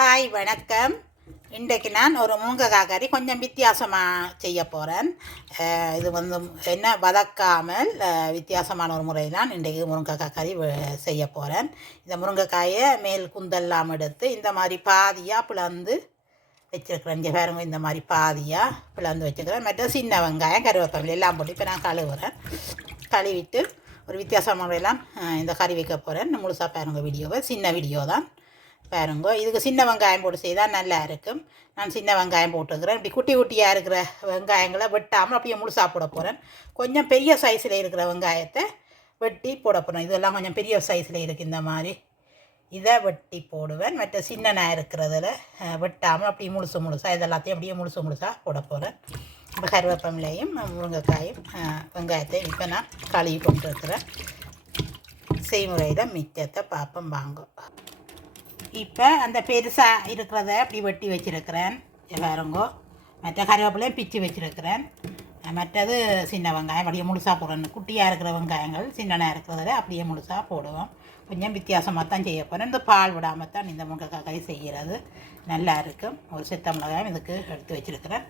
Hi வணக்கம். இன்றைக்கு நான் ஒரு முருங்கைக்காய் கறி கொஞ்சம் வித்தியாசமாக செய்ய போகிறேன் இது வந்து என்ன வதக்காமல் வித்தியாசமான ஒரு முறை தான் இன்றைக்கு முருங்கைக்காய் கறி செய்ய போகிறேன் இந்த முருங்கைக்காயை மேல் குந்தெல்லாம் எடுத்து இந்த மாதிரி பாதியாக பிளந்து வச்சுருக்கிறேன். இங்கே பாருங்க இந்த மாதிரி பாதியாக பிளந்து வச்சுருக்கிறேன். மற்ற சின்ன வெங்காயம் கருவேப்பிலை எல்லாம் போட்டு இப்போ நான் கழுவுறேன். கழுவிட்டு ஒரு வித்தியாசமான முறையெல்லாம் இந்த கறி வைக்க போகிறேன் முழுசாக பாருங்கள் வீடியோவை. சின்ன வீடியோ தான் பாருங்க. இதுக்கு சின்ன வெங்காயம் போட்டு செய்தால் நல்லா இருக்கும். நான் சின்ன வெங்காயம் போட்டுக்கிறேன். இப்படி குட்டி குட்டியாக இருக்கிற வெங்காயங்களை வெட்டாமல் அப்படியே முழுசாக போட போகிறேன் கொஞ்சம் பெரிய சைஸில் இருக்கிற வெங்காயத்தை வெட்டி போட போகிறேன் இதெல்லாம் கொஞ்சம் பெரிய சைஸில் இருக்குது இந்த மாதிரி. இதை வெட்டி போடுவேன். மற்ற சின்னனாக இருக்கிறதுல வெட்டாமல் அப்படியே முழுசு முழுசாக இதெல்லாத்தையும் அப்படியே முழுசு முழுசாக போட போகிறேன் இப்போ கருவேப்பமிலையும் முருங்கைக்காயும் வெங்காயத்தையும் இப்போ நான் கழுவி கொண்டு இருக்கிறேன். செய்முறையில் மிச்சத்தை பார்ப்போம். வாங்கும் இப்போ அந்த பெருசாக இருக்கிறத அப்படி வெட்டி வச்சுருக்கிறேன். எல்லாருங்கோ மற்ற கருவேப்பிலையும் பிச்சு வச்சுருக்கிறேன். மற்றது சின்ன வெங்காயம் அப்படியே முழுசாக போடணும் குட்டியாக இருக்கிற வெங்காயங்கள் சின்னனாக இருக்கிறதுல அப்படியே முழுசாக போடுவோம். கொஞ்சம் வித்தியாசமாக தான் செய்ய போகிறேன் இந்த பால் விடாமல் தான் இந்த முருங்கைக்காய் செய்கிறது நல்லா இருக்கும். ஒரு சித்த மிளகாயம் இதுக்கு எடுத்து வச்சுருக்கிறேன்.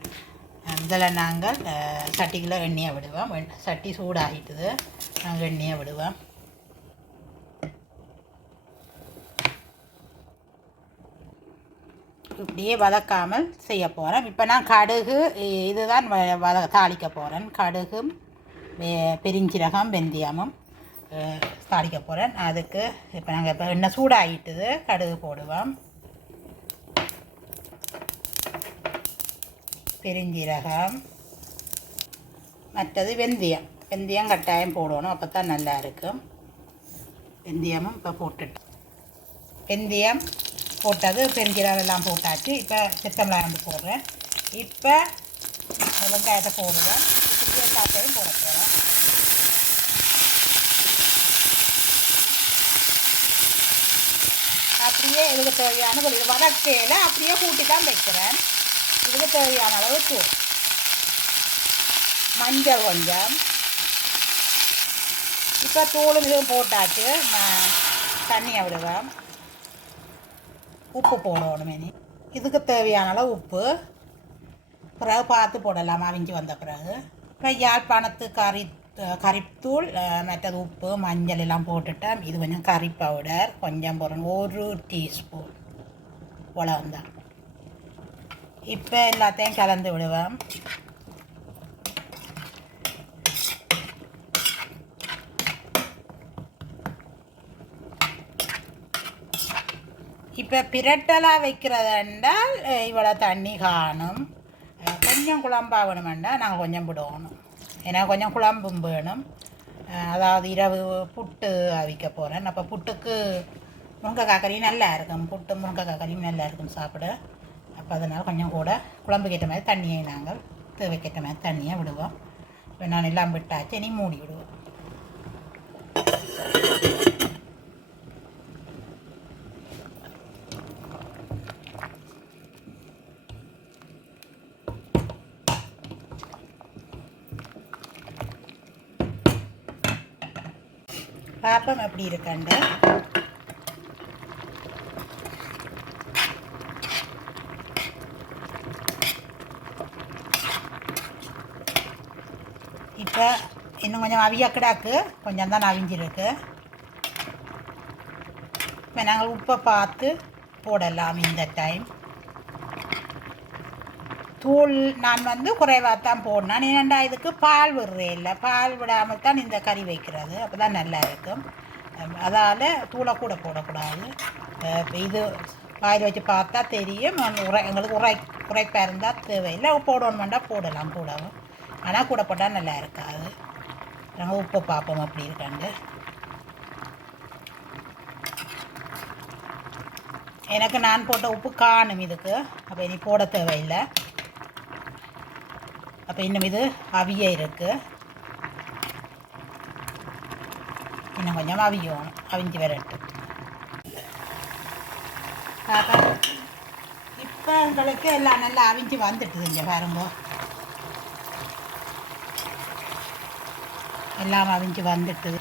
இதில் நாங்கள் அஹ், எண்ணெயை விடுவோம். சட்டி சூடாகிட்டுது நாங்கள் எண்ணெயை விடுவோம். இப்படியே வதக்காமல் செய்ய போகிறேன் இப்போ நான் கடுகு இதுதான் வ- வத தாளிக்க போகிறேன் கடுகும் பெருஞ்சீரகம் வெந்தயமும் தாளிக்க போகிறேன் அதுக்கு இப்போ நாங்கள் இப்போ எண்ணெய் சூடாகிட்டுது கடுகு போடுவோம். பெருஞ்சீரகம் மற்றது வெந்தயம். வெந்தயம் கட்டாயம் போடணும் அப்போ தான் நல்லா இருக்கும். வெந்தயமும் இப்போ போட்டுட்டு. வெந்தயம் போட்டது பெருஞ்சீரகம் போட்டாச்சு. இப்போ சித்தமிளகாய் போடுறேன். இப்போ வெங்காயத்தை போடுவேன் எல்லாத்தையும் போட போகிறேன் அப்படியே இதுக்கு தேவையான ஒரு இது வதக்கையில் அப்படியே கூட்டி தான் வைக்கிறேன். இதுக்கு தேவையான அளவுக்கு மஞ்சள் கொஞ்சம். இப்போ தூளும் இதுவும் போட்டாச்சு. நான் தண்ணியை விடுவேன். உப்பு போடணும் இனி இதுக்கு தேவையான அளவு உப்பு. பிறகு பார்த்து போடலாம் அவிஞ்சு வந்த பிறகு. இப்போ யாழ்ப்பாணத்து கறி கறித்தூள் மற்றது உப்பு மஞ்சள் எல்லாம் போட்டுட்டேன் இது கொஞ்சம் கறி பவுடர் கொஞ்சம் போடணும். ஒரு டீஸ்பூன் உலகம்தான் இப்போ எல்லாத்தையும் கலந்து விடுவேன் இப்போ பிரட்டலாக வைக்கிறது என்றால் இவ்வளோ தண்ணி காணும். கொஞ்சம் குழம்பா வேணுமெண்டா நாங்கள் கொஞ்சம் விடணும் ஏன்னா கொஞ்சம் குழம்பும் வேணும். அதாவது இரவு புட்டு அவிக்க போகிறேன் அப்போ புட்டுக்கு முருங்கைக்காய் கறி நல்லா இருக்கும். புட்டு முருங்கைக்காய் கறியும் நல்லா இருக்கும் சாப்பிட. அப்போ அதனால் கொஞ்சம் கூட குழம்புக்கு ஏற்ற மாதிரி தண்ணியை நாங்கள் தேவைக்கேற்ற மாதிரி தண்ணியை விடுவோம். இப்போ நான் எல்லாம் விட்டாச்சு நீ மூடி விடுவோம். பாப்பம் எப்படி இருக்கண்டு. இப்போ இன்னும் கொஞ்சம் அவிய கிடாக்கு கொஞ்சம் தான் அவிஞ்சிருக்கு. இப்போ நாங்கள் உப்பை பார்த்து போடலாம் இந்த டைம் தூள் நான் வந்து குறைவாக தான் போடணும் ஏன்னா இதுக்கு பால் விடுறே இல்லை. பால் விடாமல் தான் இந்த கறி வைக்கிறது. அப்போ தான் நல்லா இருக்கும். அதால் தூளை கூட போடக்கூடாது. இது வாயில் வச்சு பார்த்தா தெரியும். உரை எங்களுக்கு உரை உரைப்பாக இருந்தால் தேவையில்லை. போடணுமெண்டா போடலாம் கூடவும் ஆனால் கூட போட்டால் நல்லா இருக்காது. நாங்கள் உப்பு பார்ப்போம் அப்படி இருக்காண்டு. எனக்கு நான் போட்ட உப்பு காணும் இதுக்கு. அப்போ இனி போட தேவையில்லை. அப்போ இன்னும் இது அவிய இருக்கு. இன்னும் கொஞ்சம் அவியும் அவிஞ்சு வரட்டு இப்போ எங்களுக்கு எல்லாம் நல்லா அவிஞ்சு வந்துட்டுது இங்கே பாருங்க. எல்லாம் அவிஞ்சு வந்துட்டுது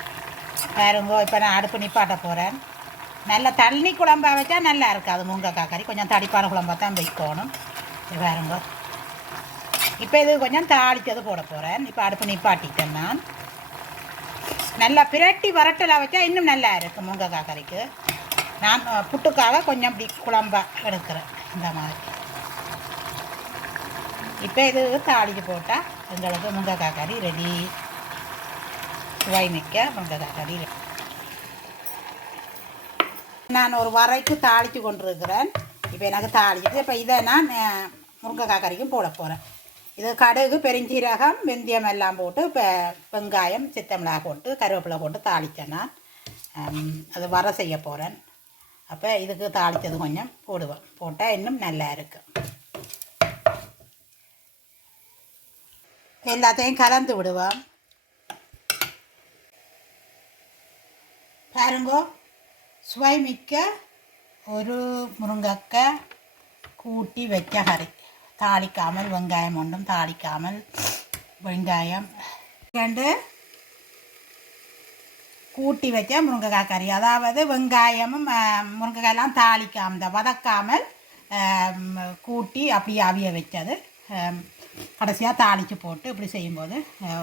பாருங்க இப்போ நான் அடுப்பு நிப்பாட்ட போகிறேன் நல்ல தண்ணி குழம்பா வச்சா நல்லா இருக்காது முருங்கைக்காய் கறி. கொஞ்சம் தடிப்பான குழம்பா தான் வைக்கணும். இது பாருங்க. இப்போ இது கொஞ்சம் தாளித்தது போட போகிறேன் இப்போ அடுப்பு நிப்பாட்டிட்டேன் நான். நல்லா பிரட்டி வரட்டலாக வச்சா இன்னும் நல்லா இருக்கும் முருங்கைக்காய் கறிக்கு. நான் புட்டுக்காக கொஞ்சம் இப்படி குழம்பா எடுக்கிறேன். இந்த மாதிரி. இப்போ இது தாளிக்கு போட்டால் எங்களுக்கு முருங்கைக்காய் கறி ரெடி சுவை மிக்க முருங்கைக்காய் கறி ரெடி நான் ஒரு வரைக்கு தாளித்து கொண்டிருக்கிறேன். இப்போ எனக்கு தாளிச்சிட்டு இப்போ இதை நான் முருங்கைக்காய் கறிக்கும் போட போகிறேன் இது கடுகு பெருஞ்சீரகம் வெந்தயம் எல்லாம் போட்டு இப்போ வெங்காயம் சித்தமிளகா போட்டு கருவேப்பிலை போட்டு தாளித்தேன் நான். அது வர செய்ய போகிறேன் அப்போ இதுக்கு தாளித்தது கொஞ்சம் போடுவேன். போட்டால் இன்னும் நல்லா இருக்கும் எல்லாத்தையும் கலந்து விடுவோம். பாருங்கோ சுவை மிக்க ஒரு முருங்கக்காய் கூட்டி வைக்க கறி தாளிக்காமல் வெங்காயம் ஒன்றும் தாளிக்காமல் வெங்காயம் ரெண்டு கூட்டி வச்ச முருங்கைக்காய் கறி அதாவது வெங்காயமும் முருங்கைக்காயெல்லாம் தாளிக்காமல் இந்த வதக்காமல் கூட்டி அப்படியே அவிய வச்சது கடைசியாக தாளித்து போட்டு இப்படி செய்யும்போது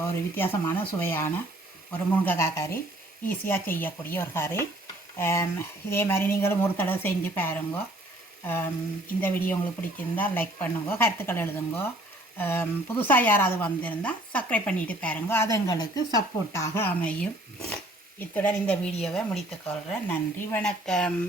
ஒரு வித்தியாசமான சுவையான ஒரு முருங்கைக்காய் கறி ஈஸியாக செய்யக்கூடிய ஒரு கறி இதே மாதிரி நீங்களும் ஒரு தடவை செஞ்சு பாருங்க இந்த வீடியோ உங்களுக்கு பிடிச்சிருந்தா லைக் பண்ணுங்க கருத்துக்கள் எழுதுங்க. புதுசாக யாராவது வந்திருந்தால் சப்ஸ்கிரைப் பண்ணிட்டு பாருங்க. அது எங்களுக்கு சப்போர்ட்டாக அமையும். இத்துடன் இந்த வீடியோவை முடித்துக்கொள்கிறேன் நன்றி வணக்கம்.